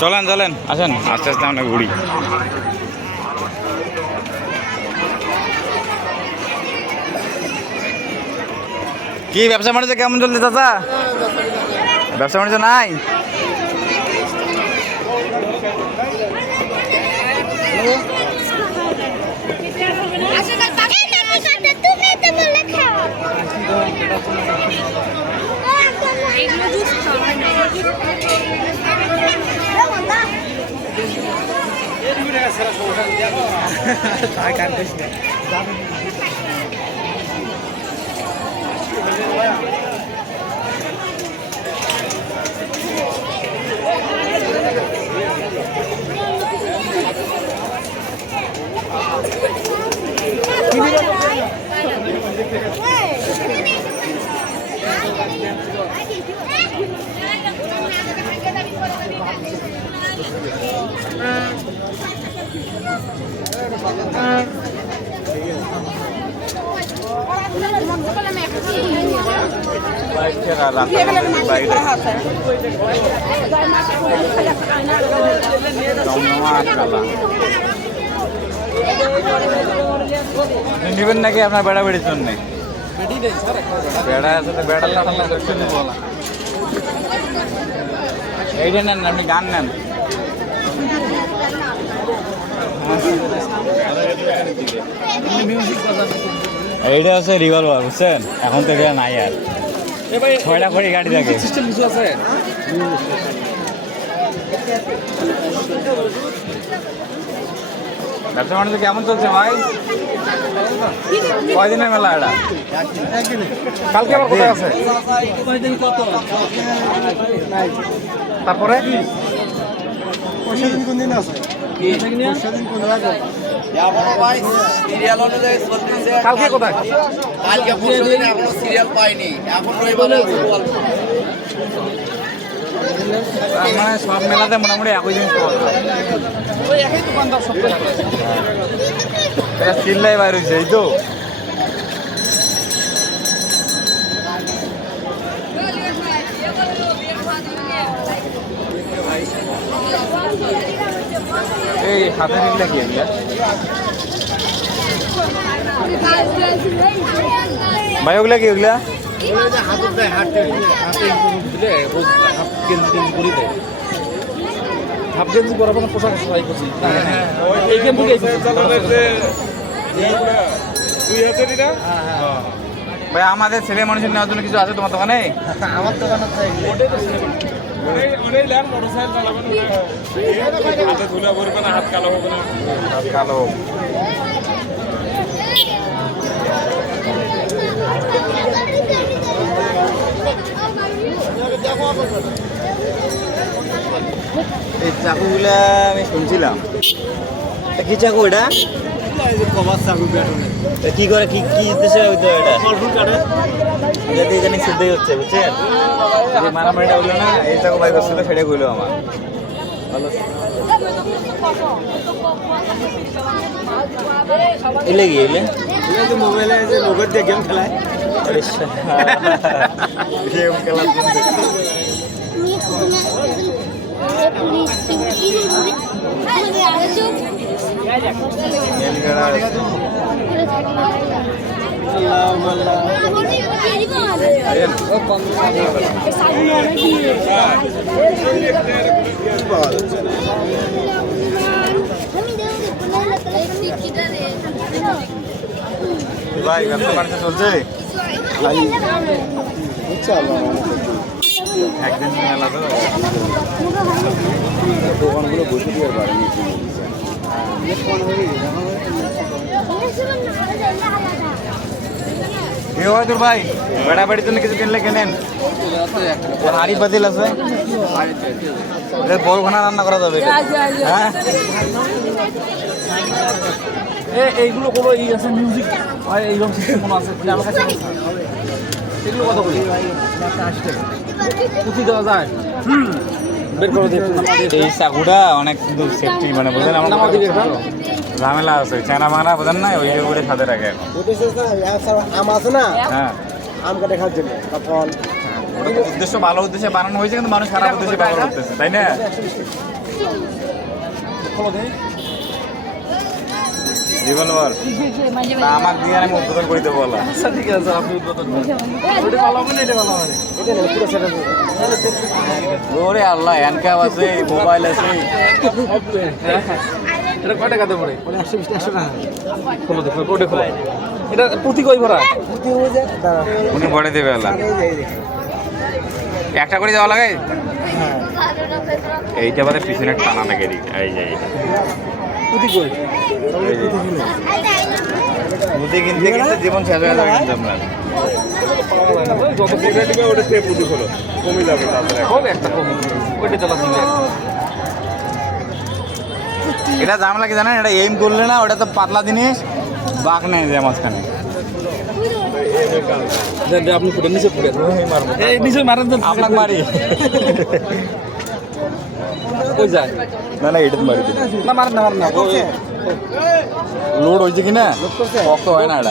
চলেন চলেন আসেন আস্তে আস্তে আমরা ঘুরি। কি ব্যবসা বাণিজ্য কেমন চলছে চাচা? ব্যবসা বাণিজ্য নাই? নিবেন নাকি আপনার বেড়া বেড়ির জন্য? বেড়া আছে তো বেড়া এইটা নেন, আপনি গান নেন। এইটা হচ্ছে রিভলভার, বুঝছেন? এখন তো এটা নাই আর, 6টা করে গাড়ি থাকে। ব্যবসা বাণিজ্য কেমন চলছে ভাই? কয়দিনের মেলা এটা? কালকে আবার কোথায় আছে? তারপরে কালকে কোথায়? সিরিয়াল পাইনি এখন মানে সব মেলাতে মোটামুটি একই জিনিস পাওয়া যায়। এটা চিল্লাই বাইর হয়েছে এই তো। এই হাতে নিলে কি ভাই? ওগুলা কি ওগুলা? হাফ গেঞ্জি বরাবর পোশাক সেলাই করছি। এই গেম থেকে ভাই আমাদের ছেলে মানুষের নেওয়ার জন্য কিছু আছে তোমার দোকানে? আমার দোকান হাত কালো হোক। এই চাকুগুলা আমি শুনছিলাম, কি চাকু এটা? কি করে কি কি উদ্দেশ্যে এটা এখানে সিদ্ধই হচ্ছে, বুঝছেন? যে মারামারিটা হইলো না, এই চাকু বাই করছিল, সেটা কইলো আমার ভালো। এলে কি এলে মোবাইলে লোকের দিয়ে গেম খেলায়, গেম খেলার ভাই ব্যবসা বাণিজ্য চলছে? একদিন মেলা তো দোকানগুলো বসে দিয়ে বাড়িয়েছি। তোর ভাই বেড়া বাড়ির জন্য কিছু কিনলে কেনেন? হাড়ি পাতিল আছে, বড় খানা রান্না করা যাবে। হ্যাঁ এইগুলো কোনো ই আছে মিউজিক এইরকম সিস্টেম কোনো আছে আমার কাছে? এগুলো কত করে? পুঁথি দেওয়া যায়? বের করে দেখুন। এই চাকুটা অনেক কিন্তু সেফটি, মানে বুঝলেন আমার ঝামেলা আছে, চানা মানা বোঝেন না, ওই করে সাথে রাখে। আম আছে না, হ্যাঁ আম কাটে খাওয়ার জন্য ফল উদ্দেশ্য ভালো উদ্দেশ্যে বানানো হয়েছে, কিন্তু মানুষ খারাপ উদ্দেশ্যে ব্যবহার করতেছে, তাই না? রিভলভার আমার দিয়ে আমি উদ্বোধন করে দেবো বলা। আচ্ছা ঠিক আছে, আপনি উদ্বোধন করেন। ওইটা ভালো হবে না, এটা ভালো হবে না? ওরে আল্লাহ, হ্যান্ডক্যাপ আছে, মোবাইল আছে। এটা কয় টাকাতে পড়ে? 120 টাকা। খোলো দেখো, কোটে খোলো। এটা প্রতি কয় ভরা? উনি বড়ে দেবে আল্লাহ, একটা করে দেওয়া লাগে। এইটা বাদে পিছনে টানা লাগে, এই যে এইটা প্রতি কয়? মুদি কিনতে কিনতে জীবন শেষ হয়ে যাবে কিন্তু আপনার। যত টাকা দিবে ওটা থেকে প্রতি হলো কমে যাবে, তারপরে হবে একটা কমে, ওইটা চালা দিবে। এটা ঝামেলা কি জানেন, এটা এইম করলে না, ওটা তো পাতলা জিনিস, বাঘ নেই যায় মাঝখানে। আপনি ফুটে নিচে ফুটে এই নিচে মারেন তো, আপনাকে মারি কই যায় না না, এটা মারি দিন না, মারেন না, মারেন না। লোড হয়েছে কিনা শক্ত হয় না এটা।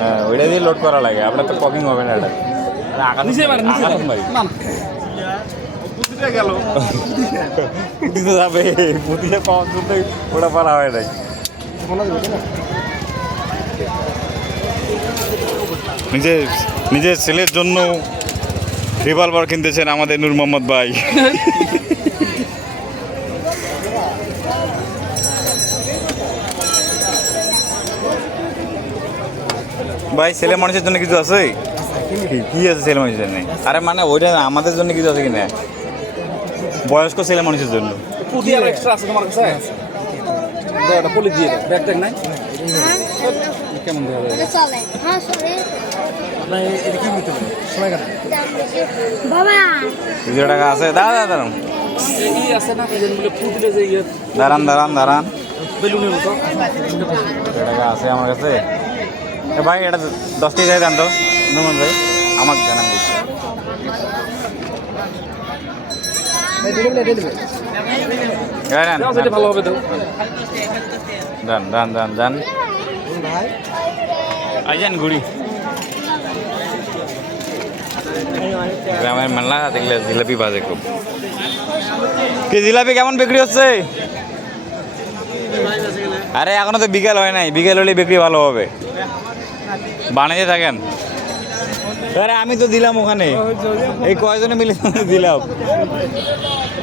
হ্যাঁ, ওইটা দিয়ে লোড করা লাগে, আপনার তো পকিং হবে না এটা। নিচে মারেন, নিচে মারেন। গেল পুঁতিতে যাবে, পুঁতিতে পাওয়ার জন্য ওটা পারা হয় নাই। নিজের ছেলের জন্য রিভলভার কিনতেছেন আমাদের নূর মোহাম্মদ ভাই। ভাই ছেলে মানুষের জন্য কিছু আছে? কি আছে ছেলে মানুষের জন্য? আরে মানে ওইটা আমাদের জন্য কিছু আছে কিনা, বয়স্ক ছেলে মানুষের জন্য। পুঁতি আর এক্সট্রা আছে তোমার কাছে? দাও, এটা পলি দিয়ে দাও। ব্যাগ ট্যাগ নাই? কেমন দেওয়া যাবে? বাবা 200 টাকা আছে, দাঁড়ান এই আছে না, যেগুলো পুঁতিলে যে ইয়ে দাঁড়ান বেলুনের মতো। 200 টাকা আছে আমার কাছে। এ ভাই এটা 10 টাকা দেন তো নুমান ভাই, আমাকে জানান দিচ্ছি। দাও, সেটা ভালো হবে। দাও। দান আইজান ঘুরি গ্রামের মেলা দেখলে জিলাপি বাজে খুব। কি জিলাপি কেমন বিক্রি হচ্ছে? আরে এখনো তো বিকেল হয় নাই, বিকেল হলে বিক্রি ভালো হবে, বানিয়ে থাকেন। আরে আমি তো দিলাম ওখানে, এই কয়জনে মিলে দিলাম।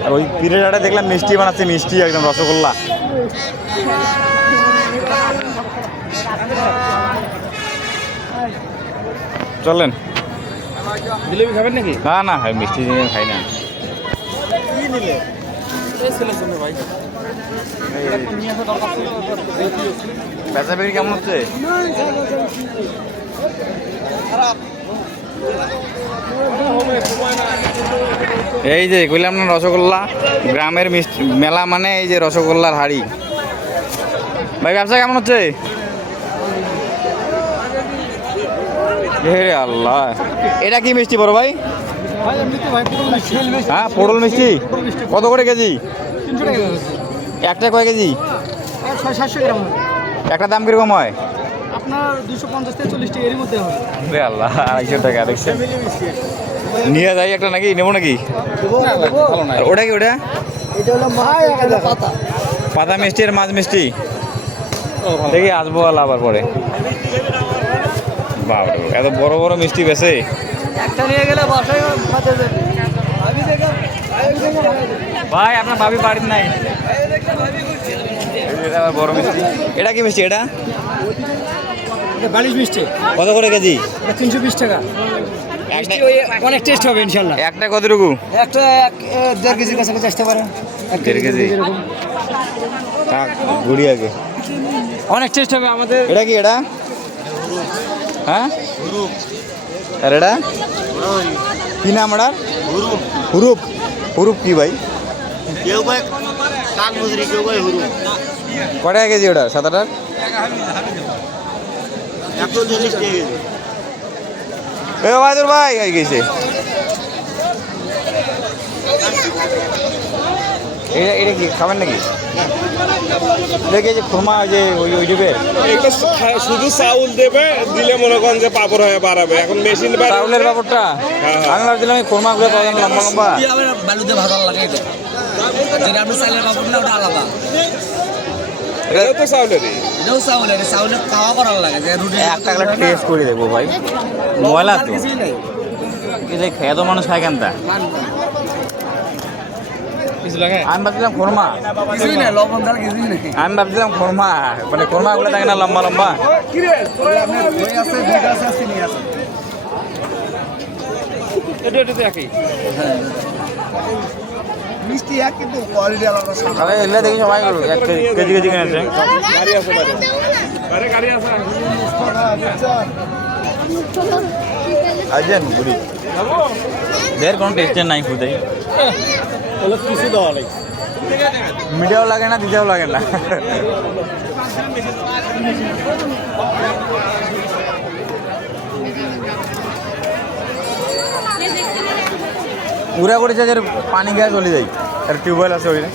আর ওই পিঠেটা দেখলাম মিষ্টি বানাচ্ছে, মিষ্টি একদম রসগোল্লা। চলেন। জিলেবি খাবেন নাকি? না মিষ্টি জিনিস খাই না। এই ছেলের জন্য ভাই। বেচা বিক্রি কেমন হচ্ছে? এই যে কইলাম না রসগোল্লা, গ্রামের মিষ্টি মেলা মানে এই যে রসগোল্লার হাড়ি। ভাই ব্যবসা কেমন হচ্ছে? হে আল্লাহ, এটা কি মিষ্টি বড় ভাই? হ্যাঁ, পটল মিষ্টি কত করে কেজি? 300 টাকা। একটা কয় কেজি? 700 গ্রাম। একটা দাম কিরকম হয়? আপনার 250 থেকে 40 টাকা এর মধ্যে হবে। রে আল্লাহ, 250 টাকা দেখছেন। নিয়ে যাই একটা নাকি, নেবো নাকি? আর ওটা কি? ওটা এটা হলো পাতা। পাতা মিষ্টি আর মাছ মিষ্টি। দেখি আসবো আবার পরে। বাবা, এত বড় বড় মিষ্টি বেছে। একটা নিয়ে গেলে বাসায় মাঝে যাবে। ভাই আপনার ভাবি বাড়ির নাই। এটা আবার বড় মিষ্টি। এটা কি মিষ্টি? এটা বালিশ মিষ্টি। কত করে কেজি? 320 টাকা। মিষ্টি অনেক টেস্ট হবে ইনশাল্লাহ। একটা কতটুকু? একটা 1.5 কেজির কাছাকাছি আসতে পারে। 1.5 কেজি। থাক, ঘুরি আগে। অনেক টেস্ট হবে আমাদের। এটা কি? এটা হ্যাঁ, আর এটা কি নাম? এটা হুরুপ। হুরুপ কি ভাই? কেউ ভাই কান মুজরি, কেউ ভাই হুরু। কয় টাকা কেজি ওটা? 7-8? 140 টাকা কেজি। এ ভাই তোর ভাই হয়ে গেছে। এটা কি খাবেন নাকি? দেখে যে খোমা ওই যে ওই যুগের এগুলো শুধু চাউল দেবে, দিলে মনে করেন যে পাপড় হয়ে বাড়াবে। এখন মেশিন চাউলের ব্যাপারটা আমি ভাবছিলাম এই খোরমাগুলো পাবেন লম্বা লম্বা। বালুতে ভাজা লাগে এটা, যেটা আপনি চালের পাপড় না ওটা আলাদা। এটাও তো চাউলেরই। এটাও চাউলের, চাউলে খাওয়া করার লাগে যে রুটি একটা টেস্ট করে দেখবো ভাই, ময়লা তো কিছুই নেই। এত মানুষ খায় কেন তা? আমি ভাবছিলাম খোরমা, কিছুই নেই, লবণ ঝাল কিছুই নেই। আমি ভাবছিলাম খোরমা, মানে খোরমাগুলো থাকে না লম্বা লম্বা। আপনার দই আছে, দুধ আছে, চিনি আছে। এটা একই। মিষ্টি এক, কিন্তু কোয়ালিটি আলাদা। তাহলে এগুলো দেখি সবাই এক কেজি কেজি কিনেছে। গাড়ি আছে বাড়ি। আরে গাড়ি আছে। আছেন বুড়ি দের কোনো টেস্টের নাই খুদে, কিছু দেওয়া নেই। মিডিয়াও লাগে না দিতেও লাগে না। উড়া করেছে যে পানি খেয়ে চলে যাই, আর টিউবওয়েল আছে ওইখানে।